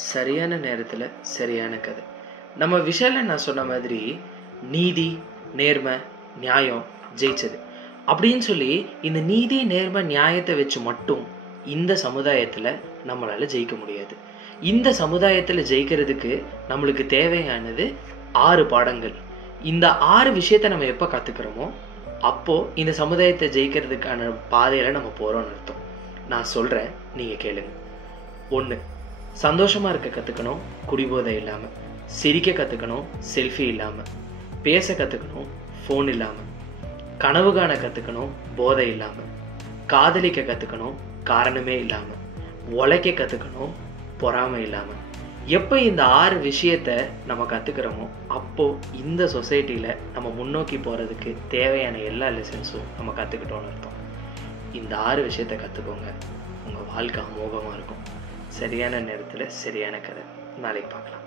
சரியான நேரத்தில் சரியான கதை. நம்ம விஷயம் நான் சொன்ன மாதிரி நீதி, நேர்மை, நியாயம் ஜெயிச்சது அப்படின்னு சொல்லி இந்த நீதி, நேர்மை, நியாயத்தை வச்சு மட்டும் இந்த சமுதாயத்தில் நம்மளால் ஜெயிக்க முடியாது. இந்த சமுதாயத்தில் ஜெயிக்கிறதுக்கு நம்மளுக்கு தேவையானது 6 பாடங்கள். இந்த 6 விஷயத்தை நம்ம எப்போ கற்றுக்கிறோமோ அப்போது இந்த சமுதாயத்தை ஜெயிக்கிறதுக்கான பாதையில் நம்ம போகிறோம்னு அர்த்தம். நான் சொல்கிறேன், நீங்கள் கேளுங்க. 1, சந்தோஷமாக இருக்க கற்றுக்கணும், குடிபோதை இல்லாமல். சிரிக்க கற்றுக்கணும், செல்ஃபி இல்லாமல். பேச கற்றுக்கணும், ஃபோன் இல்லாமல். கனவு காண கற்றுக்கணும், போதை இல்லாமல். காதலிக்க கற்றுக்கணும், காரணமே இல்லாமல். உழைக்க கற்றுக்கணும், பொறாமை இல்லாமல். எப்போ இந்த 6 விஷயத்தை நம்ம கற்றுக்கிறோமோ அப்போது இந்த சொசைட்டியில் நம்ம முன்னோக்கி போகிறதுக்கு தேவையான எல்லா லெசன்ஸும் நம்ம கற்றுக்கிட்டோன்னு அர்த்தம். இந்த 6 விஷயத்தை கற்றுக்கோங்க, உங்கள் வாழ்க்கை அமோகமாக இருக்கும். சரியான நேரத்தில் சரியான கதை. நாளைக்கு பார்க்கலாம்.